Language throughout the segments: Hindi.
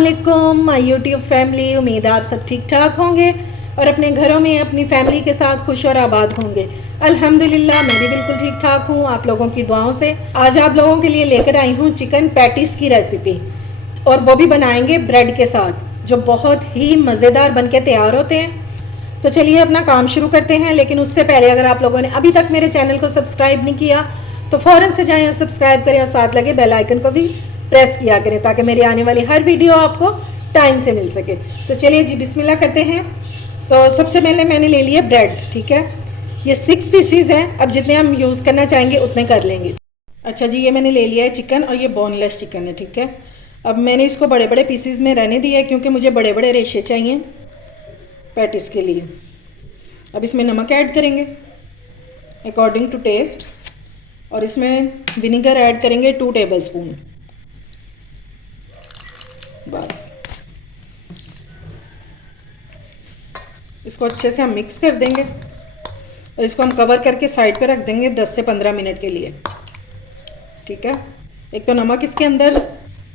अस्सलामुअलैकुम माय यूट्यूब फैमिली। उम्मीद है आप सब ठीक ठाक होंगे और अपने घरों में अपनी फैमिली के साथ खुश और आबाद होंगे। अल्हम्दुलिल्लाह मैं भी बिल्कुल ठीक ठाक हूँ आप लोगों की दुआओं से। आज आप लोगों के लिए लेकर आई हूँ चिकन पैटीज़ की रेसिपी, और वो भी बनाएंगे ब्रेड के साथ, जो बहुत ही मज़ेदार बन के तैयार होते हैं। तो चलिए अपना काम शुरू करते हैं, लेकिन उससे पहले अगर आप लोगों ने अभी तक मेरे चैनल को सब्सक्राइब नहीं किया तो फ़ौरन से जाएं और सब्सक्राइब करें और साथ लगे बेल आइकन को भी प्रेस किया करें ताकि मेरी आने वाली हर वीडियो आपको टाइम से मिल सके। तो चलिए जी बिस्मिल्लाह करते हैं। तो सबसे पहले मैंने ले लिया ब्रेड, ठीक है, ये 6 पीसीज हैं। अब जितने हम यूज़ करना चाहेंगे उतने कर लेंगे। अच्छा जी, ये मैंने ले लिया है चिकन, और ये बोनलेस चिकन है, ठीक है। अब मैंने इसको बड़े बड़े पीसीज में रहने दिया है क्योंकि मुझे बड़े बड़े रेशे चाहिए पैटीज़ के लिए। अब इसमें नमक ऐड करेंगे अकॉर्डिंग टू टेस्ट, और इसमें विनीगर ऐड करेंगे 2 टेबलस्पून। बस इसको अच्छे से हम मिक्स कर देंगे और इसको हम कवर करके साइड पे रख देंगे 10 से 15 मिनट के लिए, ठीक है। एक तो नमक इसके अंदर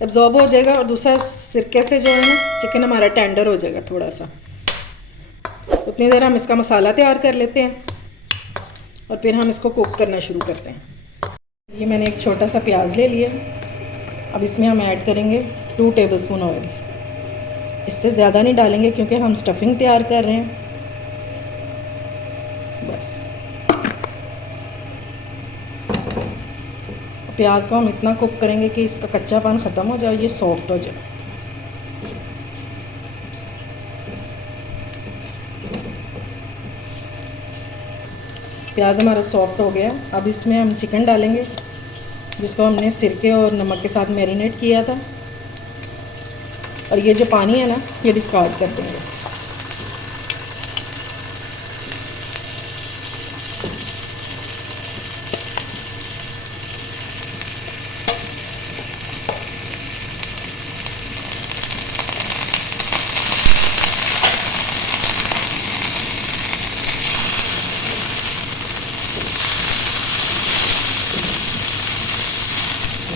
एब्जॉर्ब हो जाएगा और दूसरा सिरके से जो है ना चिकन हमारा टेंडर हो जाएगा थोड़ा सा। उतनी देर हम इसका मसाला तैयार कर लेते हैं और फिर हम इसको कुक करना शुरू करते हैं। ये मैंने एक छोटा सा प्याज ले लिया। अब इसमें हम ऐड करेंगे 2 टेबलस्पून ऑयल। इससे ज़्यादा नहीं डालेंगे क्योंकि हम स्टफिंग तैयार कर रहे हैं। बस प्याज को हम इतना कुक करेंगे कि इसका कच्चापन ख़त्म हो जाए, ये सॉफ्ट हो जाए। प्याज हमारा सॉफ्ट हो गया। अब इसमें हम चिकन डालेंगे जिसको हमने सिरके और नमक के साथ मैरिनेट किया था, और ये जो पानी है ना ये डिस्कार्ड कर देंगे।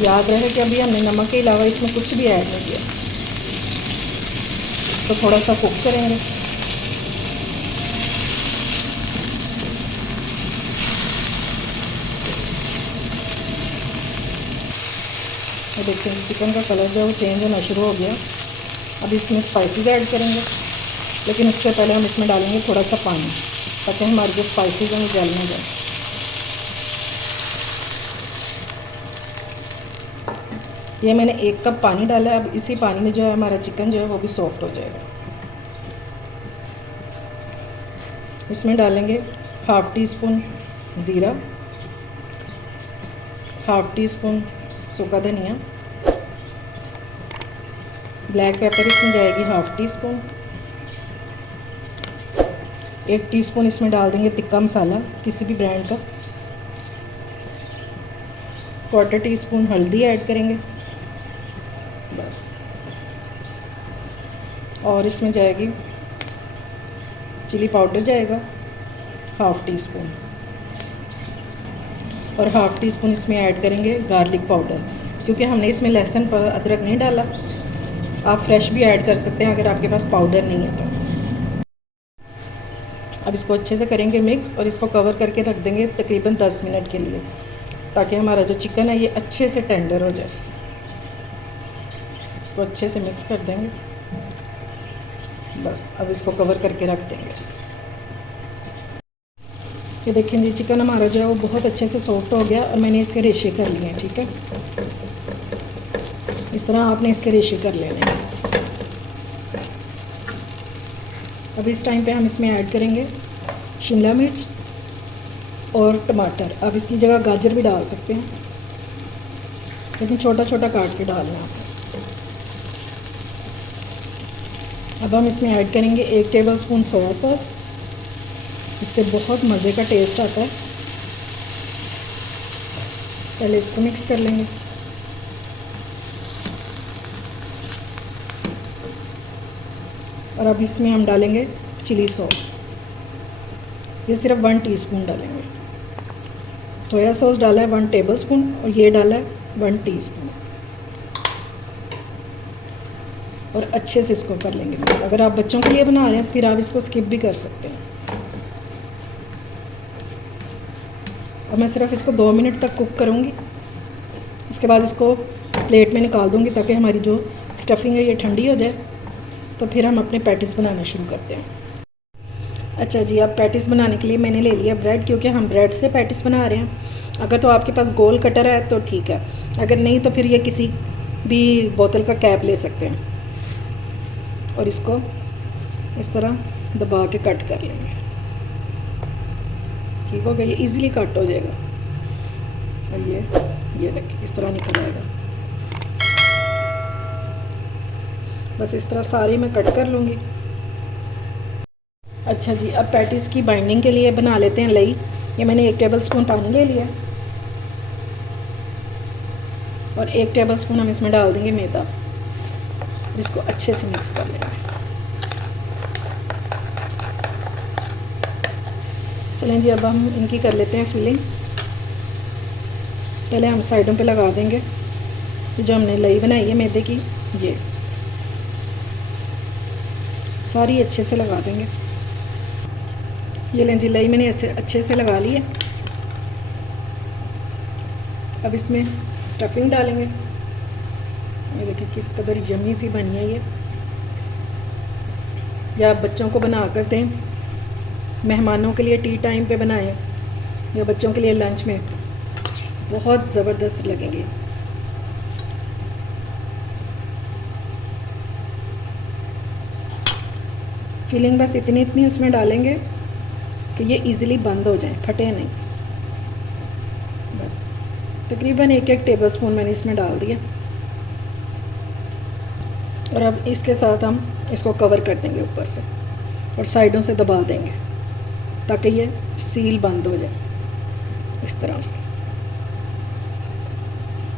याद रहे कि अभी हमने नमक के अलावा इसमें कुछ भी ऐड नहीं किया। तो थोड़ा सा कुक करेंगे। ये देखिए चिकन का कलर जो है वो चेंज होना शुरू हो गया। अब इसमें स्पाइसेस ऐड करेंगे, लेकिन उससे पहले हम इसमें डालेंगे थोड़ा सा पानी ताकि हमारे जो स्पाइसेस हैं वो जल ना जाए। ये मैंने 1 कप पानी डाला है। अब इसी पानी में जो है हमारा चिकन जो है वो भी सॉफ्ट हो जाएगा। इसमें डालेंगे 1/2 टीस्पून ज़ीरा, 1/2 टीस्पून सूखा धनिया, ब्लैक पेपर इसमें जाएगी 1/2 टीस्पून, 1 टीस्पून इसमें डाल देंगे तिक्का मसाला किसी भी ब्रांड का, 1/4 टीस्पून हल्दी ऐड करेंगे बस। और इसमें जाएगी चिली पाउडर जाएगा 1/2 टीस्पून, और 1/2 टीस्पून इसमें ऐड करेंगे गार्लिक पाउडर, क्योंकि हमने इसमें लहसुन अदरक नहीं डाला। आप फ्रेश भी ऐड कर सकते हैं अगर आपके पास पाउडर नहीं है तो। अब इसको अच्छे से करेंगे मिक्स और इसको कवर करके रख देंगे तकरीबन 10 मिनट के लिए, ताकि हमारा जो चिकन है ये अच्छे से टेंडर हो जाए। इसको अच्छे से मिक्स कर देंगे बस। अब इसको कवर करके रख देंगे। ये देखें जी चिकन हमारा जो है वो बहुत अच्छे से सॉफ्ट हो गया और मैंने इसके रेशे कर लिए हैं, ठीक है। इस तरह आपने इसके रेशे कर लेने हैं। अब इस टाइम पे हम इसमें ऐड करेंगे शिमला मिर्च और टमाटर। अब इसकी जगह गाजर भी डाल सकते हैं, लेकिन छोटा छोटा काट के डालना है। अब हम इसमें ऐड करेंगे 1 टेबलस्पून सोया सॉस। इससे बहुत मज़े का टेस्ट आता है। पहले इसको मिक्स कर लेंगे। और अब इसमें हम डालेंगे चिली सॉस। ये सिर्फ 1 टीस्पून डालेंगे। सोया सॉस डाला है 1 टेबलस्पून और ये डाला है 1 टीस्पून। और अच्छे से इसको कर लेंगे मिक्स। अगर आप बच्चों के लिए बना रहे हैं तो फिर आप इसको स्किप भी कर सकते हैं। और मैं सिर्फ इसको 2 मिनट तक कुक करूँगी, उसके बाद इसको प्लेट में निकाल दूँगी ताकि हमारी जो स्टफिंग है ये ठंडी हो जाए। तो फिर हम अपने पैटिस बनाना शुरू करते हैं। अच्छा जी, अब पैटिस बनाने के लिए मैंने ले लिया ब्रेड, क्योंकि हम ब्रेड से पैटिस बना रहे हैं। अगर तो आपके पास गोल कटर है तो ठीक है, अगर नहीं तो फिर ये किसी भी बोतल का कैप ले सकते हैं और इसको इस तरह दबा के कट कर लेंगे। ठीक हो गया, ये इजीली कट हो जाएगा। और ये देखिए इस तरह निकल आएगा। बस इस तरह सारी मैं कट कर लूँगी। अच्छा जी, अब पैटिस की बाइंडिंग के लिए बना लेते हैं लई। ये मैंने 1 टेबलस्पून पानी ले लिया और 1 टेबलस्पून हम इसमें डाल देंगे मैदा। इसको अच्छे से मिक्स कर लेंगे। चलें जी, अब हम इनकी कर लेते हैं फिलिंग। पहले हम साइडों पे लगा देंगे जो हमने लई बनाई है मैदे की, ये सारी अच्छे से लगा देंगे। ये लें जी, लई मैंने ऐसे अच्छे से लगा ली है। अब इसमें स्टफिंग डालेंगे। ये देखिए किस कदर यमी सी बनी है ये। या आप बच्चों को बना कर दें, मेहमानों के लिए टी टाइम पे बनाएं या बच्चों के लिए लंच में, बहुत ज़बरदस्त लगेंगे। फिलिंग बस इतनी इतनी उसमें डालेंगे कि ये इजीली बंद हो जाए, फटे नहीं। बस तकरीबन 1-1 टेबलस्पून मैंने इसमें डाल दिया। और अब इसके साथ हम इसको कवर कर देंगे ऊपर से और साइडों से दबा देंगे ताकि ये सील बंद हो जाए इस तरह से।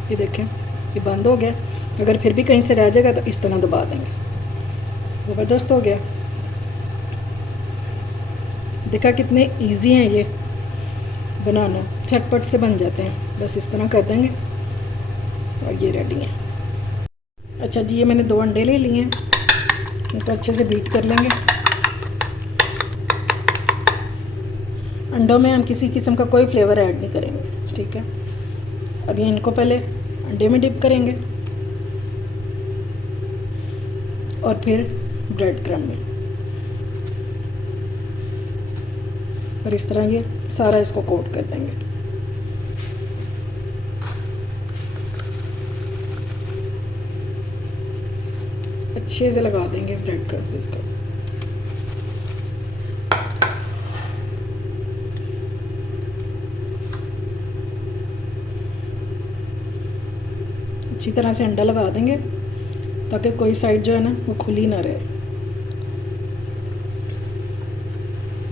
ये देखें ये बंद हो गया। अगर फिर भी कहीं से रह जाएगा तो इस तरह दबा देंगे। ज़बरदस्त हो गया। देखा कितने इजी हैं ये बनाना, झटपट से बन जाते हैं। बस इस तरह कर देंगे और ये रेडी है। अच्छा जी, ये मैंने 2 अंडे ले लिए हैं, इनको अच्छे से बीट कर लेंगे। अंडों में हम किसी किस्म का कोई फ्लेवर ऐड नहीं करेंगे, ठीक है। अब ये इनको पहले अंडे में डिप करेंगे और फिर ब्रेड क्रम्ब में, और इस तरह ये सारा इसको कोट कर देंगे। अच्छे से लगा देंगे ब्रेड क्रम्ब्स इसको। अच्छी तरह से अंडा लगा देंगे ताकि कोई साइड जो है ना वो खुली ना रहे।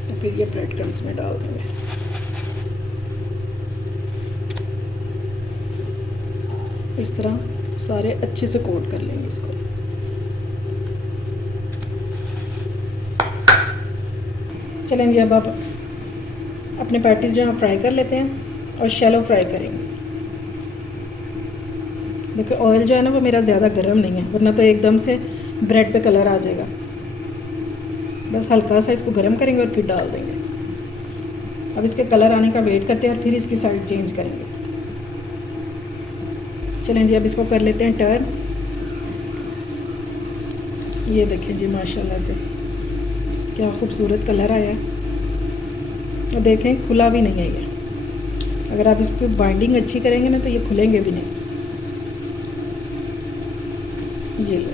तो फिर ये ब्रेड क्रम्ब्स में डाल देंगे। इस तरह सारे अच्छे से कोट कर लेंगे इसको। चलेंगे अब आप अपने पैटीज जो है फ्राई कर लेते हैं और शैलो फ्राई करेंगे। देखिए ऑयल जो है ना वो मेरा ज़्यादा गर्म नहीं है, वरना तो एकदम से ब्रेड पे कलर आ जाएगा। बस हल्का सा इसको गर्म करेंगे और फिर डाल देंगे। अब इसके कलर आने का वेट करते हैं और फिर इसकी साइड चेंज करेंगे। चलें जी, अब इसको कर लेते हैं टर्न। ये देखिए जी माशाल्लाह से क्या खूबसूरत कलर आया है। और देखें खुला भी नहीं है ये। अगर आप इसकी बाइंडिंग अच्छी करेंगे ना तो ये खुलेंगे भी नहीं। ये लो,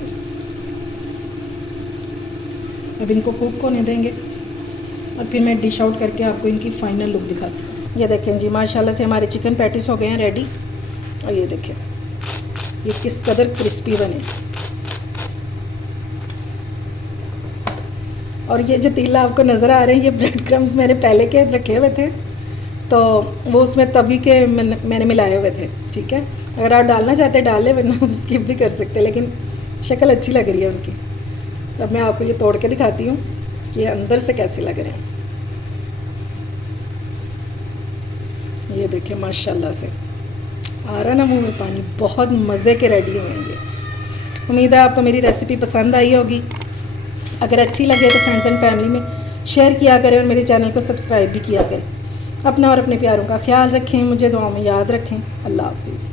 अब इनको कुक होने देंगे और फिर मैं डिश आउट करके आपको इनकी फ़ाइनल लुक दिखाती हूँ। ये देखें जी माशाल्लाह से हमारे चिकन पैटीज हो गए हैं रेडी। और ये देखें ये किस कदर क्रिस्पी बने। और ये जो तीला आपको नज़र आ रहे हैं ये ब्रेड क्रम्स मैंने पहले के रखे हुए थे, तो वो उसमें तभी के मैंने मिलाए हुए थे, ठीक है। अगर आप डालना चाहते डाल लें, वरना स्किप भी कर सकते, लेकिन शक्ल अच्छी लग रही है उनकी। अब मैं आपको ये तोड़ के दिखाती हूँ कि ये अंदर से कैसे लग रहे हैं। ये देखिए माशाल्लाह से आ रहा ना मुंह में पानी। बहुत मज़े के रेडी हुए हैं ये। उम्मीद है आपको मेरी रेसिपी पसंद आई होगी। अगर अच्छी लगे तो फ्रेंड्स एंड फैमिली में शेयर किया करें और मेरे चैनल को सब्सक्राइब भी किया करें। अपना और अपने प्यारों का ख्याल रखें, मुझे दुआओं में याद रखें। अल्लाह हाफिज़।